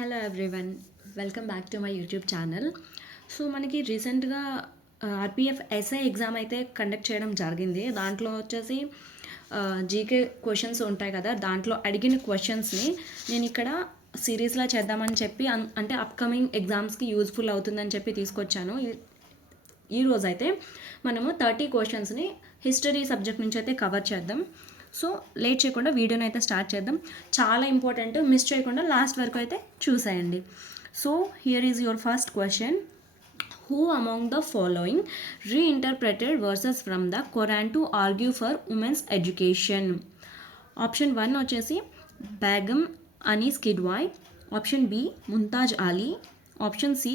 Hello everyone, welcome back to my YouTube channel. So మనకి రీసెంట్గా RPF SI exam అయితే conduct చేయడం జరిగింది. దాంట్లో వచ్చేసి జీకే క్వశ్చన్స్ ఉంటాయి కదా, దాంట్లో అడిగిన క్వశ్చన్స్ని నేను ఇక్కడ సిరీస్లా చేద్దామని చెప్పి అంటే అప్కమింగ్ ఎగ్జామ్స్కి యూజ్ఫుల్ అవుతుందని చెప్పి తీసుకొచ్చాను. ఈ రోజైతే మనము 30 క్వశ్చన్స్ని హిస్టరీ సబ్జెక్ట్ నుంచి అయితే కవర్ చేద్దాం. సో లేట్ చేయకుండా వీడియోని అయితే స్టార్ట్ చేద్దాం. చాలా ఇంపార్టెంట్, మిస్ చేయకుండా లాస్ట్ వరకు అయితే చూసేయండి. So here is your first question. Who among the following reinterpreted verses from the Quran to argue for women's education? Option 1 వచ్చేసి Begum Anis Kidwai, option B Mumtaz Ali, option C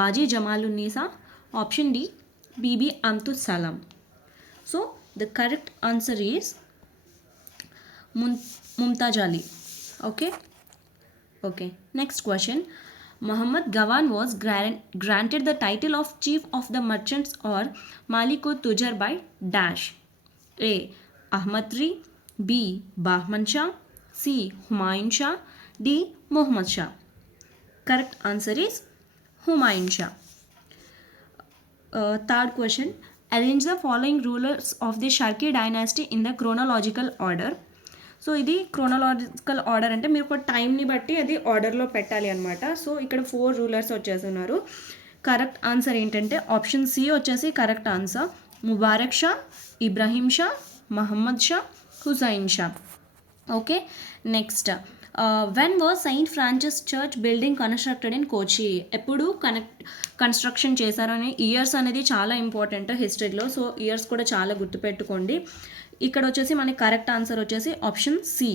Baji Jamalunnisa, option D Bibi Amtus Salam. So the correct answer is Mumtaz Ali. Okay. Next question. Muhammad Gawan was granted the title of Chief of the Merchants or Malikut Tujar by dash. A. Ahmad III, B. Bahman Shah, C. Humayun Shah, D. Muhammad Shah. Correct answer is Humayun Shah. Third question. Arrange the following rulers of the Sharki dynasty in the chronological order. So ఇది chronological order అంటే మీరు ఒక టైంని బట్టి అది ఆర్డర్లో పెట్టాలి అనమాట. సో ఇక్కడ 4 రూలర్స్ వచ్చేస్తున్నారు. కరెక్ట్ ఆన్సర్ ఏంటంటే ఆప్షన్ సి వచ్చేసి correct answer. Mubarak Shah, Ibrahim Shah, Mohammed Shah, Hussain Shah. Okay. Next, when was Saint Francis church building constructed in Kochi? ఎప్పుడు కన్స్ట్రక్షన్ చేశారనే ఇయర్స్ అనేది చాలా ఇంపార్టెంట్ హిస్టరీలో. సో ఇయర్స్ కూడా చాలా గుర్తుపెట్టుకోండి. ఇక్కడ వచ్చేసి మనకి కరెక్ట్ ఆన్సర్ వచ్చేసి ఆప్షన్ సి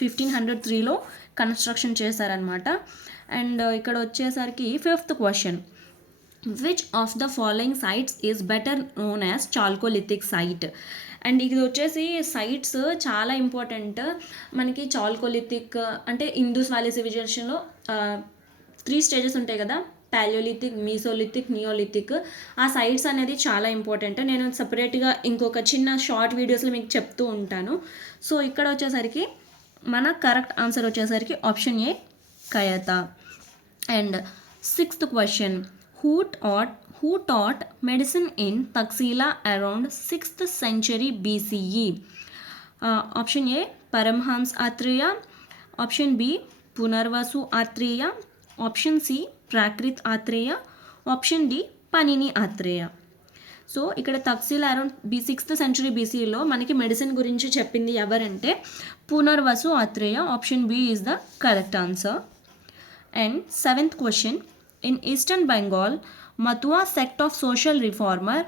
1503లో కన్స్ట్రక్షన్ చేశారనమాట. అండ్ ఇక్కడ వచ్చేసరికి 5th question. Which of the following sites is better known as chalcolithic site? And ఇది వచ్చేసి సైట్స్ చాలా ఇంపార్టెంట్ మనకి. చాల్కోలిథిక్ అంటే ఇండస్ వ్యాలీ సివిలైజేషన్లో 3 స్టేజెస్ ఉంటాయి కదా, పాలియోలిథిక్, మీసోలిథిక్, నియోలిథిక్. ఆ సైట్స్ అనేది చాలా ఇంపార్టెంట్. నేను సపరేట్గా ఇంకొక చిన్న షార్ట్ వీడియోస్లో మీకు చెప్తూ ఉంటాను. సో ఇక్కడ వచ్చేసరికి మన కరెక్ట్ ఆన్సర్ వచ్చేసరికి ఆప్షన్ ఏ కయతా. And 6th question. Who taught medicine in Taxila around 6th century BCE? Option A Paramahamsa Atreya, option B Punarvasu Atreya, option C Prakrit Atreya, option D Panini Atreya. So ఇక్కడ తక్సీలా అరౌండ్ 6th century BCEలో మనకి మెడిసిన్ గురించి చెప్పింది ఎవరంటే Punarvasu Atreya. Option B is the correct answer. And 7th question. In eastern Bengal Matua sect of social reformer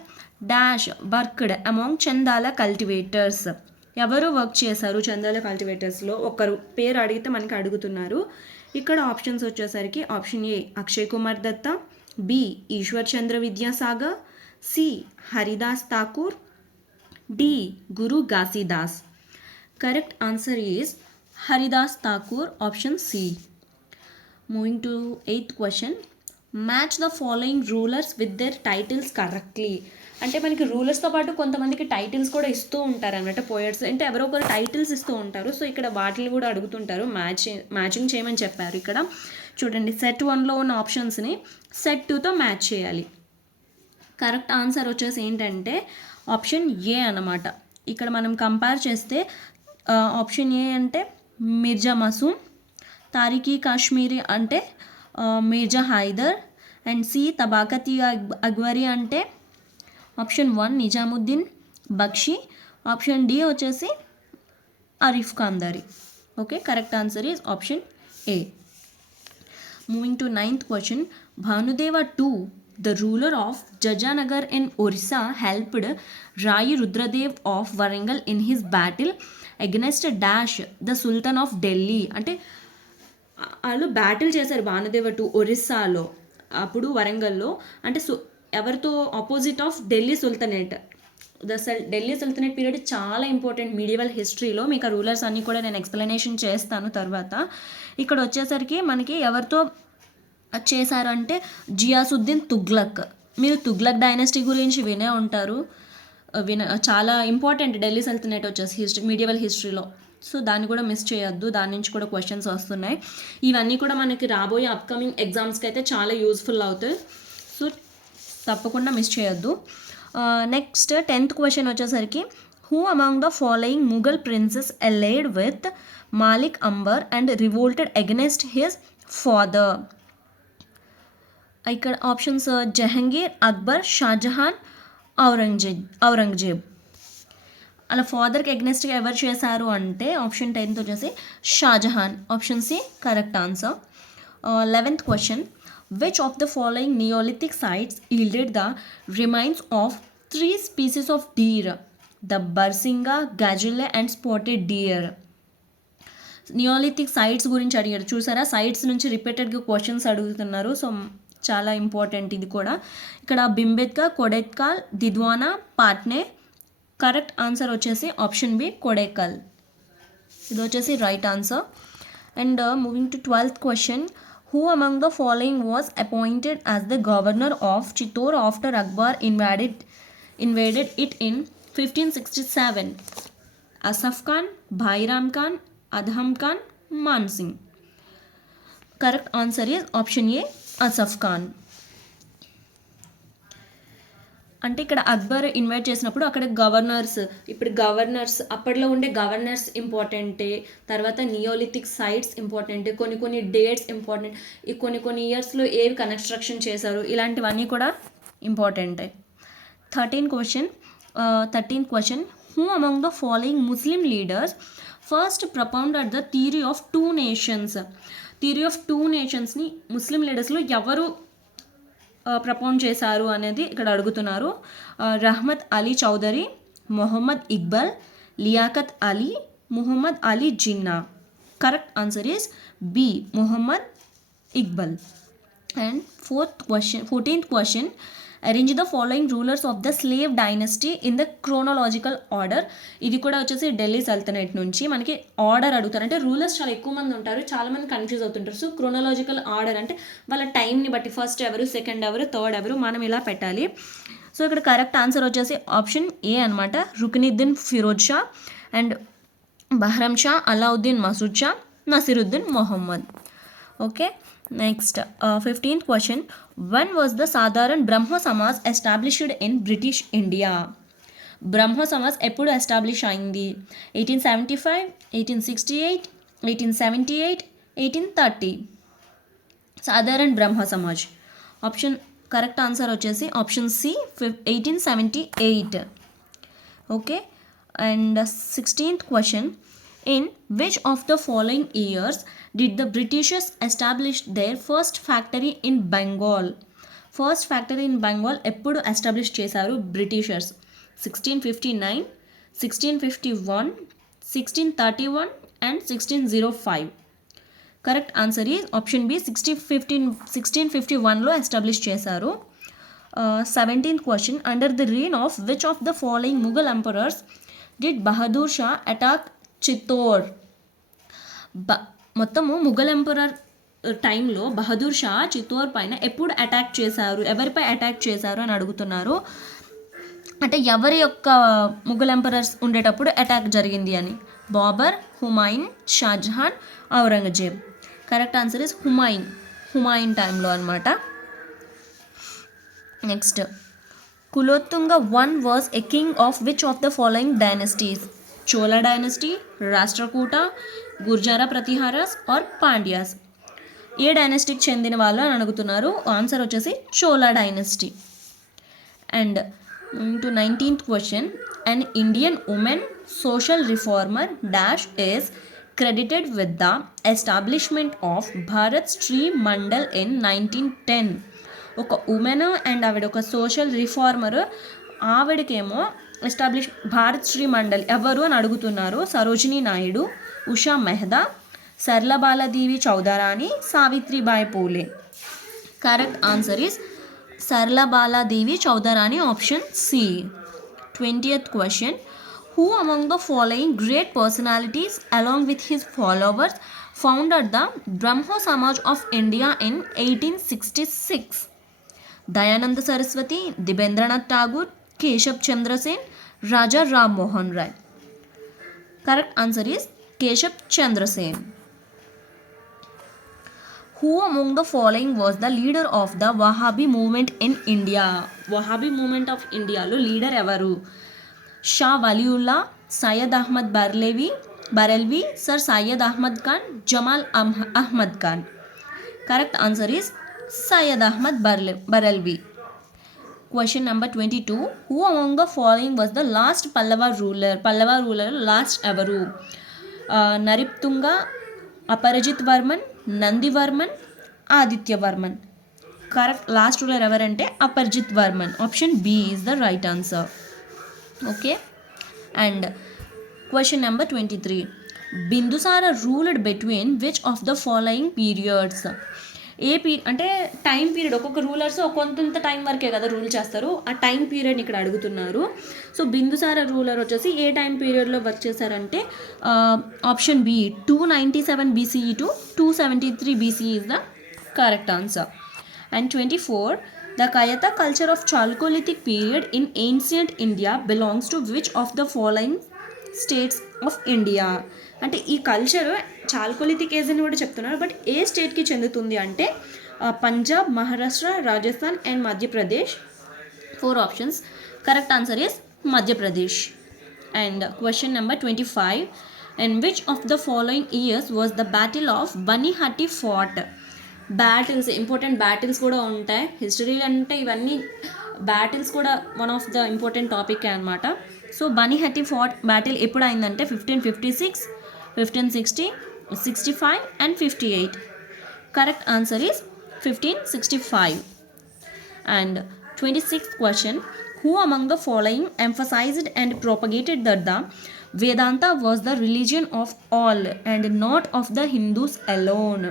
dash worked among Chandala cultivators? ఎవరు work చేశారు చందాల కల్టివేటర్స్లో? ఒకరు పేరు అడిగితే మనకి అడుగుతున్నారు. ఇక్కడ ఆప్షన్స్ వచ్చేసరికి option A Akshay Kumar Dutta, B Ishwar Chandra Vidyasagar, C Haridas Thakur, D Guru Ghasidas. Correct answer is Haridas Thakur, option C. Moving to 8th question. Match the following rulers with their titles correctly? అంటే మనకి రూలర్స్తో పాటు కొంతమందికి టైటిల్స్ కూడా ఇస్తూ ఉంటారు అనమాట. పోయట్స్ అంటే ఎవరో ఒకరు టైటిల్స్ ఇస్తూ ఉంటారు. సో ఇక్కడ వాటిని కూడా అడుగుతుంటారు. మ్యాచింగ్ చేయమని చెప్పారు. ఇక్కడ చూడండి, సెట్ 1లో ఉన్న ఆప్షన్స్ని సెట్ 2తో మ్యాచ్ చేయాలి. కరెక్ట్ ఆన్సర్ వచ్చేసి ఏంటంటే ఆప్షన్ ఏ అన్నమాట. ఇక్కడ మనం కంపేర్ చేస్తే ఆప్షన్ ఏ అంటే మిర్జా మసూమ్, తారిఖీ కాశ్మీరీ అంటే మిర్జా హైదర్, అండ్ సి తబాకతీ అక్బరీ అంటే option 1 Nizamuddin Bakshi, option D వచ్చేసి Arif Qandahari. Okay, correct answer is option A. Moving to 9th question. Bhanudeva II, the ruler of Jajnagar in Orissa, helped Rai Rudradev of Warangal in his battle against dash the sultan of Delhi? అంటే వాళ్ళు battle చేశారు భానుదేవ II ఒరిస్సాలో, అప్పుడు వరంగల్లో. అంటే ఎవరితో? Opposite of Delhi sultanate. Delhi sultanate period చాలా important medieval హిస్టరీలో. మీకు ఆ రూలర్స్ అన్నీ కూడా నేను ఎక్స్ప్లెనేషన్ చేస్తాను తర్వాత. ఇక్కడ వచ్చేసరికి మనకి ఎవరితో చేశారంటే జియాసుద్దీన్ తుగ్లక్. మీరు తుగ్లక్ డైనస్టీ గురించి వినే ఉంటారు. చాలా ఇంపార్టెంట్ ఢిల్లీ సుల్తనేట్ వచ్చేసి మీడియవల్ హిస్టరీలో. సో దాన్ని కూడా మిస్ చేయొద్దు, దాని నుంచి కూడా క్వశ్చన్స్ వస్తున్నాయి. ఇవన్నీ కూడా మనకి రాబోయే అప్కమింగ్ ఎగ్జామ్స్కి అయితే చాలా యూస్ఫుల్ అవుతాయి. సో తప్పకుండా మిస్ చేయొద్దు. నెక్స్ట్ 10th క్వశ్చన్ వచ్చేసరికి who among the following Mughal princes allied with Malik Ambar and revolted against his father? ఇక్కడ ఆప్షన్స్ జహంగీర్, అక్బర్, షాజహాన్, ఔరంగజేబ్. అలా ఫాదర్కి అగెన్స్ట్గా ఎవరు చేశారు అంటే ఆప్షన్ 10th వచ్చేసి Shahjahan. Option C correct answer. 11th question which of the following neolithic sites yielded the remains of 3 species of deer? The barasingha, gazelle and spotted deer. Neolithic sites గురించి అడిగారు చూసారా, సైట్స్ నుంచి రిపీటెడ్గా క్వశ్చన్స్ అడుగుతున్నారు. సో చాలా important ఇది కూడా. ఇక్కడ బింబెత్కా, కొడైకల్, దిద్వానా, పాట్నే. కరెక్ట్ ఆన్సర్ వచ్చేసి ఆప్షన్ బి కొడైకల్. ఇది వచ్చేసి right answer. And moving to 12th question who among the following was appointed as the governor of Chittor after Akbar invaded it in 1567? Asaf Khan, Bairam Khan, Adham Khan, Man Singh. Correct answer is option A Asaf Khan. అంటే ఇక్కడ Akbar invite చేసినప్పుడు అక్కడ governors, ఇప్పుడు governors అప్పట్లో ఉండే governors ఇంపార్టెంటే, తర్వాత నియోలిథిక్ సైట్స్ ఇంపార్టెంటే, కొన్ని డేట్స్ ఇంపార్టెంట్, ఈ కొన్ని ఇయర్స్లో ఏవి కన్స్ట్రక్షన్ చేశారు, ఇలాంటివన్నీ కూడా ఇంపార్టెంటే. 13th question who among the following Muslim leaders first propounded the theory of 2 nations? Theory of 2 నేషన్స్ని ముస్లిం లీడర్స్లో ఎవరు ప్రపోజ్ చేశారు అనేది ఇక్కడ అడుగుతున్నారు. Rahmat Ali Chaudhry, Mohammad Iqbal, Liaquat Ali, Muhammad Ali Jinnah. Correct answer is B Mohammad Iqbal. And 14th question arrange the following rulers of the slave dynasty in the chronological order. ఇది కూడా వచ్చేసి ఢిల్లీ సల్తనట్ నుంచి మనకి ఆర్డర్ అడుగుతారు. అంటే రూలర్స్ చాలా ఎక్కువ మంది ఉంటారు, చాలామంది కన్ఫ్యూజ్ అవుతుంటారు. సో క్రోనాలజికల్ ఆర్డర్ అంటే వాళ్ళ టైంని బట్టి ఫస్ట్ ఎవరు, సెకండ్ ఎవరు, థర్డ్ ఎవరు మనం ఇలా పెట్టాలి. సో ఇక్కడ కరెక్ట్ ఆన్సర్ వచ్చేసి ఆప్షన్ ఏ అనమాట, Ruknuddin Firoz Shah and Bahram Shah, Alauddin Masud Shah, Nasiruddin Mohammad. Okay. Next 15th question when was the Sadharan Brahmo Samaj established in British India? Brahmo Samaj ఎప్పుడు ఎస్టాబ్లిష్ అయింది? 1875, 1868, 1878, 1830. Sadharan Brahmo Samaj. Option correct answer వచ్చేసి option C 1878. Okay. And 16th question in which of the following years did the Britishers establish their first factory in Bengal? First factory in Bengal ఎప్పుడు establish చేశారు Britishers? 1659, 1651, 1631 and 1605. Correct answer is option B 1651లో establish చేశారు. 17th question under the reign of which of the following Mughal emperors did Bahadur Shah attack చిత్తోర్? మొత్తము Mughal emperor టైంలో బహదూర్ షా చిత్తోర్ పైన ఎప్పుడు attack చేశారు, ఎవరిపై attack చేశారు అని అడుగుతున్నారు. అంటే ఎవరి యొక్క ముఘల్ ఎంపరర్స్ ఉండేటప్పుడు అటాక్ జరిగింది అని. Babur, Humayun, Shahjahan, Aurangzeb. Correct answer is Humayun టైంలో అనమాట. Next Kulothunga I was a king of which of the following dynasties? Chola dynasty, Rashtrakuta, Gurjara Pratiharas or Pandyas. ఏ డైనస్టీకి చెందిన వాళ్ళు అని అడుగుతున్నారు. ఆన్సర్ వచ్చేసి Chola dynasty. And to 19th question an Indian woman social reformer dash is credited with the establishment of Bharat Shri Mandal in 1910. ఒక women and ఆవిడ ఒక సోషల్ రిఫార్మర్, ఆవిడకేమో ఎస్టాబ్లిష్ భారత్ శ్రీ మండల్ ఎవరు అని అడుగుతున్నారు. Sarojini Naidu, Usha Mehta, Saralabaladevi Chaudhurani, Savitribai Phule. Correct answer is Saralabaladevi Chaudhurani, option C. 20th question who among the following great personalities along with his followers founded the Brahmo Samaj of India in 1866? Dayananda Saraswati, Debendranath Tagore, Keshav Chandra Sen, Raja Ram Mohan Roy. Correct answer is Keshav Chandra Sen. Who among the following was the leader of the Wahhabi movement in India? Wahhabi movement of India లో leader ఎవరు? Shah Waliullah, Syed Ahmad Barelvi, Sir Syed Ahmad Khan, Jamal Ahmad Khan. Correct answer is Syed Ahmad Barelvi. Question number 22. Who among the following was the last Pallava ruler? Pallava ruler last ఎవరు? Nripatunga, Aparajit Varman, Nandivarman, Adityavarman. Correct last ruler ఎవరంటే Aparajit Varman. Option B is the right answer. Okay. And question number 23. Bindusara ruled between which of the following periods? అంటే time period, ఒక్కొక్క rulers కొంత time వరకే కదా rule చేస్తారు, ఆ time పీరియడ్ని ఇక్కడ అడుగుతున్నారు. సో బిందుసార రూలర్ వచ్చేసి ఏ టైం పీరియడ్లో వర్క్ చేశారంటే option B 297 BCE to 273 BCE is the correct answer. And 24. The Kayatha culture of Chalcolithic period in ancient India belongs to which of the following states of India? అంటే ఈ culture chalcolithic age అని కూడా చెప్తున్నారు, but ఏ స్టేట్కి చెందుతుంది అంటే Punjab, Maharashtra, Rajasthan and Madhya Pradesh. 4 options. Correct answer is Madhya Pradesh. And question number 25. And which of the following years was the battle of Banihatti fought? Battles, important battles కూడా ఉంటాయి హిస్టరీలో, అంటే ఇవన్నీ బ్యాటిల్స్ కూడా one of the important topic అనమాట. సో బనీహట్టి ఫాట్ బ్యాటిల్ ఎప్పుడు అయిందంటే 1556, 1560, 65 and 58. Correct answer is 1565. And 26th question. Who among the following emphasized and propagated that the Vedanta was the religion of all and not of the Hindus alone?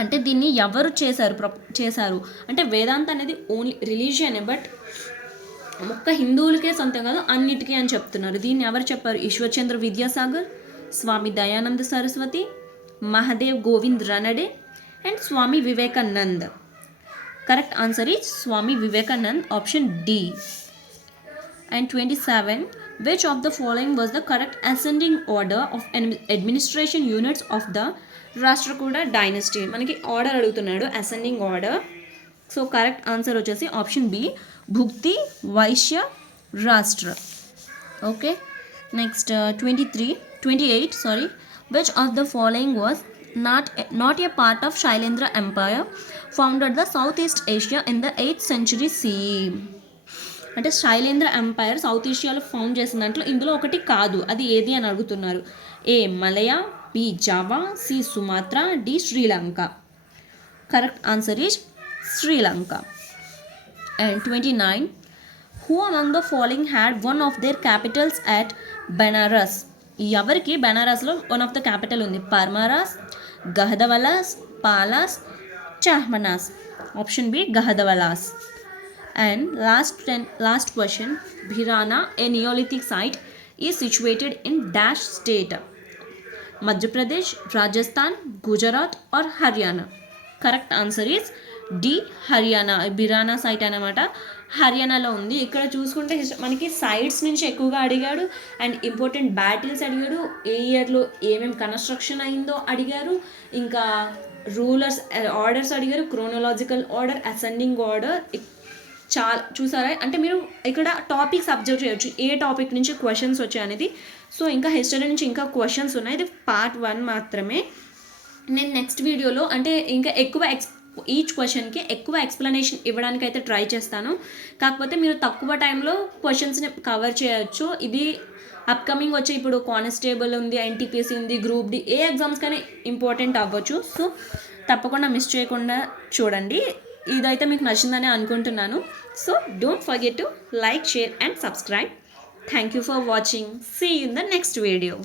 అంటే దీన్ని ఎవరు చేశారు అంటే వేదాంత అనేది only రిలీజియనే, but ఒక్క హిందువులకే సొంతం కాదు, అన్నిటికీ అని చెప్తున్నారు. దీన్ని ఎవరు చెప్పారు? Ishwarchandra Vidyasagar, Swami Dayananda Saraswati, Mahadev Govind Ranade and Swami Vivekanand. Correct answer is Swami Vivekanand. Option D. And 27. Which of the following was the correct ascending order of administration units of the Rashtrakuta dynasty? మనకి ఆర్డర్ అడుగుతున్నాడు, ascending order. So correct answer వచ్చేసి option B Bhukti Vaishya Rashtra. Okay. Next 28. Which of the following was not a part of Shailendra Empire founded the Southeast Asia in the 8th century CE? అంటే Shailendra empire south ఏషియాలో found చేసిన దాంట్లో ఇందులో ఒకటి కాదు, అది ఏది అని అడుగుతున్నారు. A Malaya, B Java, C Sumatra, D Sri Lanka. Correct answer is Sri Lanka. And 29. Who among the following had one of their capitals at Benares? ఎవరికి బెనారస్లో వన్ ఆఫ్ ద క్యాపిటల్ ఉంది? Paramaras, Gahadavalas, Palas, Chahamanas. Option B Gahadavalas. And last question. Bhirana, a Neolithic site, is situated in dash state? Madhya Pradesh, Rajasthan, Gujarat or Haryana? Correct answer is D, Haryana. Bhirana site అనమాట హర్యానాలో ఉంది. ఇక్కడ చూసుకుంటే మనకి sites నుంచి ఎక్కువగా అడిగాడు అండ్ ఇంపార్టెంట్ బ్యాటిల్స్ అడిగాడు, ఏ ఇయర్లో ఏమేమి కన్స్ట్రక్షన్ అయిందో అడిగారు, ఇంకా రూలర్స్ ఆర్డర్స్ అడిగారు, క్రోనలాజికల్ ఆర్డర్, అసెండింగ్ ఆర్డర్. చాలా చూసారా, అంటే మీరు ఇక్కడ టాపిక్స్ అబ్జర్వ్ చేయొచ్చు ఏ టాపిక్ నుంచి క్వశ్చన్స్ వచ్చాయనేది. సో ఇంకా హిస్టరీ నుంచి ఇంకా క్వశ్చన్స్ ఉన్నాయి, ఇది పార్ట్ 1 మాత్రమే. నేను నెక్స్ట్ వీడియోలో అంటే ఇంకా ఎక్కువ ఈచ్ క్వశ్చన్కి ఎక్కువ ఎక్స్ప్లెనేషన్ ఇవ్వడానికి అయితే ట్రై చేస్తాను. కాకపోతే మీరు తక్కువ టైంలో క్వశ్చన్స్ని కవర్ చేయొచ్చు. ఇది అప్కమింగ్ వచ్చి ఇప్పుడు కానిస్టేబుల్ ఉంది, ఎన్టీపీసీ ఉంది, గ్రూప్ డి, ఏ ఎగ్జామ్స్ కానీ ఇంపార్టెంట్ అవ్వచ్చు. సో తప్పకుండా మిస్ చేయకుండా చూడండి. ఇదైతే మీకు నచ్చిందని అనుకుంటున్నాను. So don't forget to like, share and subscribe. Thank you for watching. See you in the next video.